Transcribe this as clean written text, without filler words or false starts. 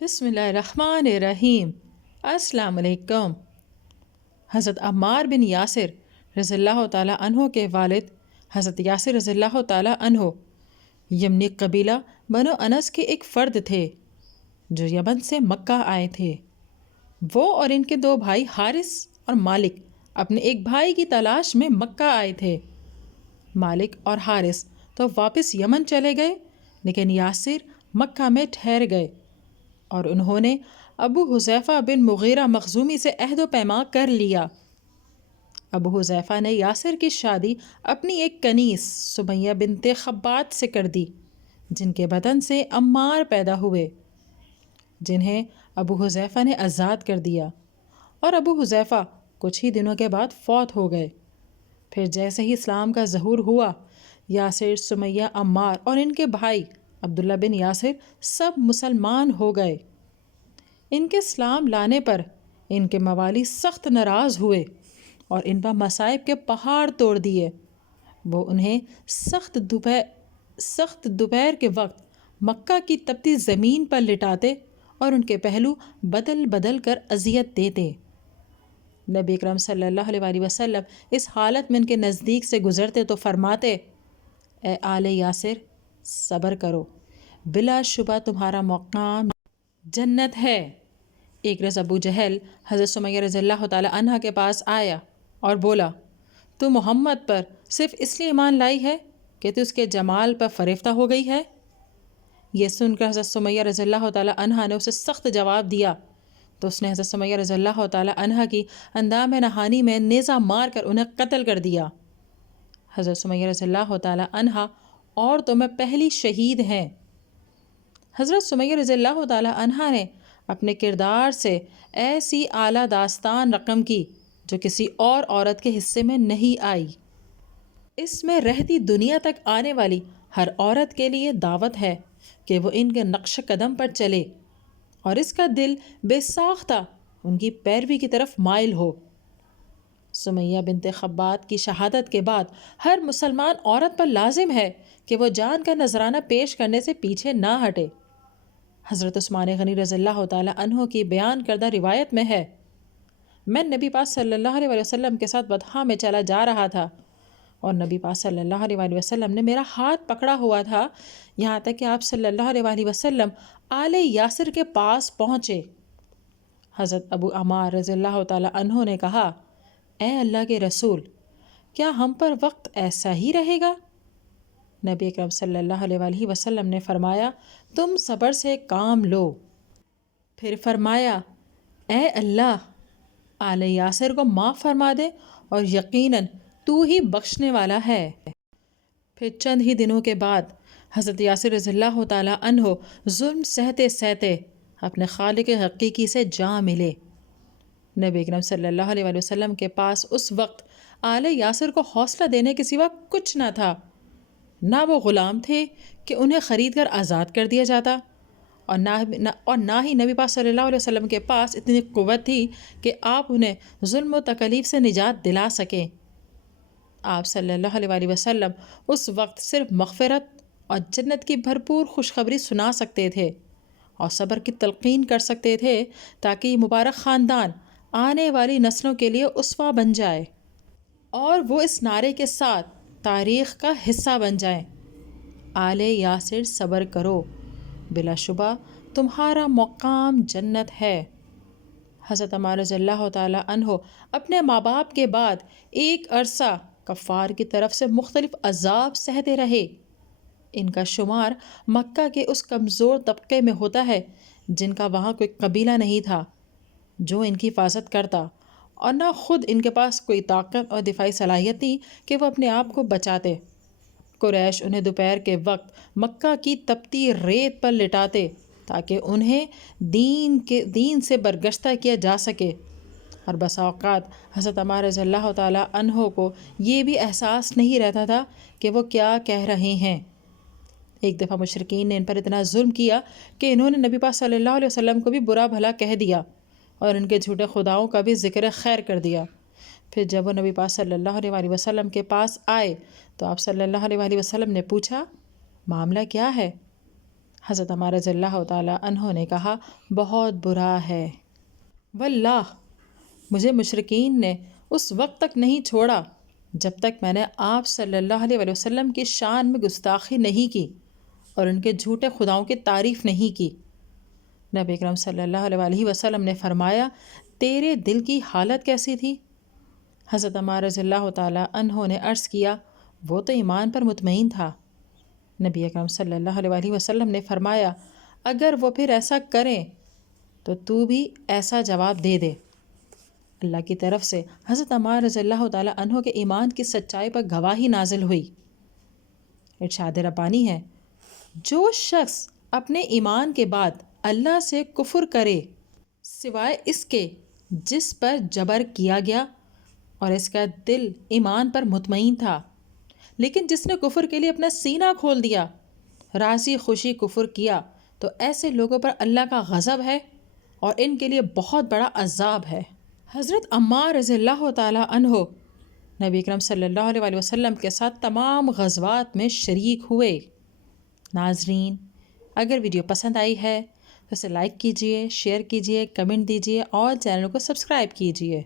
بسم اللہ الرحمن الرحیم۔ السلام علیکم۔ حضرت عمار بن یاسر رضی اللہ تعالیٰ عنہ کے والد حضرت یاسر رضی اللہ تعالیٰ عنہ یمنی قبیلہ بنو انس کے ایک فرد تھے جو یمن سے مکہ آئے تھے۔ وہ اور ان کے دو بھائی حارث اور مالک اپنے ایک بھائی کی تلاش میں مکہ آئے تھے۔ مالک اور حارث تو واپس یمن چلے گئے، لیکن یاسر مکہ میں ٹھہر گئے اور انہوں نے ابو حذیفہ بن مغیرہ مخزومی سے عہد و پیمان کر لیا۔ ابو حذیفہ نے یاسر کی شادی اپنی ایک کنیز سمیہ بنت خبات سے کر دی، جن کے بدن سے عمار پیدا ہوئے، جنہیں ابو حذیفہ نے آزاد کر دیا، اور ابو حذیفہ کچھ ہی دنوں کے بعد فوت ہو گئے۔ پھر جیسے ہی اسلام کا ظہور ہوا، یاسر، سمیہ، عمار اور ان کے بھائی عبداللہ بن یاسر سب مسلمان ہو گئے۔ ان کے اسلام لانے پر ان کے موالی سخت ناراض ہوئے اور ان پر مصائب کے پہاڑ توڑ دیے۔ وہ انہیں سخت دوپہر کے وقت مکہ کی تپتی زمین پر لٹاتے اور ان کے پہلو بدل بدل کر اذیت دیتے۔ نبی اکرم صلی اللہ علیہ وآلہ وسلم اس حالت میں ان کے نزدیک سے گزرتے تو فرماتے: اے آل یاسر، صبر کرو، بلا شبہ تمہارا مقام جنت ہے۔ ایک روز ابو جہل حضرت سمیہ رضی اللہ تعالیٰ عنہ کے پاس آیا اور بولا: تو محمد پر صرف اس لیے ایمان لائی ہے کہ تو اس کے جمال پر فریفتہ ہو گئی ہے؟ یہ سن کر حضرت سمیہ رضی اللہ تعالیٰ عنہ نے اسے سخت جواب دیا، تو اس نے حضرت سمیہ رضی اللہ تعالیٰ عنہ کی اندام نہانی میں نیزہ مار کر انہیں قتل کر دیا۔ حضرت سمیہ رضی اللہ تعالیٰ عنہ عورتوں میں پہلی شہید ہیں۔ حضرت سمیہ رضی اللہ تعالیٰ عنہ نے اپنے کردار سے ایسی اعلیٰ داستان رقم کی جو کسی اور عورت کے حصے میں نہیں آئی۔ اس میں رہتی دنیا تک آنے والی ہر عورت کے لیے دعوت ہے کہ وہ ان کے نقش قدم پر چلے اور اس کا دل بے ساختہ ان کی پیروی کی طرف مائل ہو۔ سمیہ بنت خبات کی شہادت کے بعد ہر مسلمان عورت پر لازم ہے کہ وہ جان کا نذرانہ پیش کرنے سے پیچھے نہ ہٹے۔ حضرت عثمان غنی رضی اللہ تعالیٰ عنہ کی بیان کردہ روایت میں ہے: میں نبی پاک صلی اللہ علیہ وسلم کے ساتھ بطحا میں چلا جا رہا تھا اور نبی پاک صلی اللہ علیہ وسلم نے میرا ہاتھ پکڑا ہوا تھا، یہاں تک کہ آپ صلی اللہ علیہ وسلم آل یاسر کے پاس پہنچے۔ حضرت ابو عمار رضی اللہ تعالیٰ عنہ نے کہا: اے اللہ کے رسول، کیا ہم پر وقت ایسا ہی رہے گا؟ نبی اکرم صلی اللہ علیہ وسلم نے فرمایا: تم صبر سے کام لو۔ پھر فرمایا: اے اللہ، آل یاسر کو معاف فرما دے اور یقیناً تو ہی بخشنے والا ہے۔ پھر چند ہی دنوں کے بعد حضرت یاسر رضی اللہ تعالیٰ عنہ ظلم سہتے سہتے اپنے خالق حقیقی سے جا ملے۔ نبی اکرم صلی اللہ علیہ وسلم کے پاس اس وقت آل یاسر کو حوصلہ دینے کے سوا کچھ نہ تھا۔ نہ وہ غلام تھے کہ انہیں خرید کر آزاد کر دیا جاتا، اور نہ ہی نبی پاک صلی اللہ علیہ وسلم کے پاس اتنی قوت تھی کہ آپ انہیں ظلم و تکلیف سے نجات دلا سکیں۔ آپ صلی اللہ علیہ وسلم اس وقت صرف مغفرت اور جنت کی بھرپور خوشخبری سنا سکتے تھے اور صبر کی تلقین کر سکتے تھے، تاکہ یہ مبارک خاندان آنے والی نسلوں کے لیے اسوہ بن جائے اور وہ اس نعرے کے ساتھ تاریخ کا حصہ بن جائیں: آل یاسر صبر کرو، بلا شبہ تمہارا مقام جنت ہے۔ حضرت عمار رضی اللہ تعالیٰ عنہ اپنے ماں باپ کے بعد ایک عرصہ کفار کی طرف سے مختلف عذاب سہتے رہے۔ ان کا شمار مکہ کے اس کمزور طبقے میں ہوتا ہے جن کا وہاں کوئی قبیلہ نہیں تھا جو ان کی حفاظت کرتا، اور نہ خود ان کے پاس کوئی طاقت اور دفاعی صلاحیت تھی کہ وہ اپنے آپ کو بچاتے۔ قریش انہیں دوپہر کے وقت مکہ کی تپتی ریت پر لٹاتے تاکہ انہیں دین سے برگشتہ کیا جا سکے، اور بسا اوقات حضرت عمار رضی اللہ تعالیٰ عنہ کو یہ بھی احساس نہیں رہتا تھا کہ وہ کیا کہہ رہے ہیں۔ ایک دفعہ مشرکین نے ان پر اتنا ظلم کیا کہ انہوں نے نبی پاک صلی اللہ علیہ وسلم کو بھی برا بھلا کہہ دیا اور ان کے جھوٹے خداؤں کا بھی ذکر خیر کر دیا۔ پھر جب وہ نبی پاک صلی اللہ علیہ وسلم کے پاس آئے تو آپ صلی اللہ علیہ وسلم نے پوچھا: معاملہ کیا ہے؟ حضرت عمار رضی اللہ تعالیٰ عنہ نے کہا بہت برا ہے، واللہ مجھے مشرکین نے اس وقت تک نہیں چھوڑا جب تک میں نے آپ صلی اللہ علیہ وآلہ وسلم کی شان میں گستاخی نہیں کی اور ان کے جھوٹے خداؤں کی تعریف نہیں کی۔ نبی اکرم صلی اللہ علیہ وآلہ وسلم نے فرمایا تیرے دل کی حالت کیسی تھی؟ حضرت عمار رضی اللہ تعالیٰ عنہ نے عرض کیا وہ تو ایمان پر مطمئن تھا۔ نبی اکرم صلی اللہ علیہ وآلہ وسلم نے فرمایا اگر وہ پھر ایسا کریں تو بھی ایسا جواب دے دے۔ اللہ کی طرف سے حضرت عمار رضی اللہ تعالیٰ عنہ کے ایمان کی سچائی پر گواہی نازل ہوئی۔ ارشاد ربانی ہے جو شخص اپنے ایمان کے بعد اللہ سے کفر کرے سوائے اس کے جس پر جبر کیا گیا اور اس کا دل ایمان پر مطمئن تھا، لیکن جس نے کفر کے لیے اپنا سینہ کھول دیا، راضی خوشی کفر کیا، تو ایسے لوگوں پر اللہ کا غضب ہے اور ان کے لیے بہت بڑا عذاب ہے۔ حضرت عمار رضی اللہ تعالیٰ عنہ نبی اکرم صلی اللہ علیہ وآلہ وسلم کے ساتھ تمام غزوات میں شریک ہوئے۔ ناظرین، اگر ویڈیو پسند آئی ہے تو اسے لائک کیجئے، شیئر کیجئے، کمنٹ دیجئے اور چینل کو سبسکرائب کیجئے۔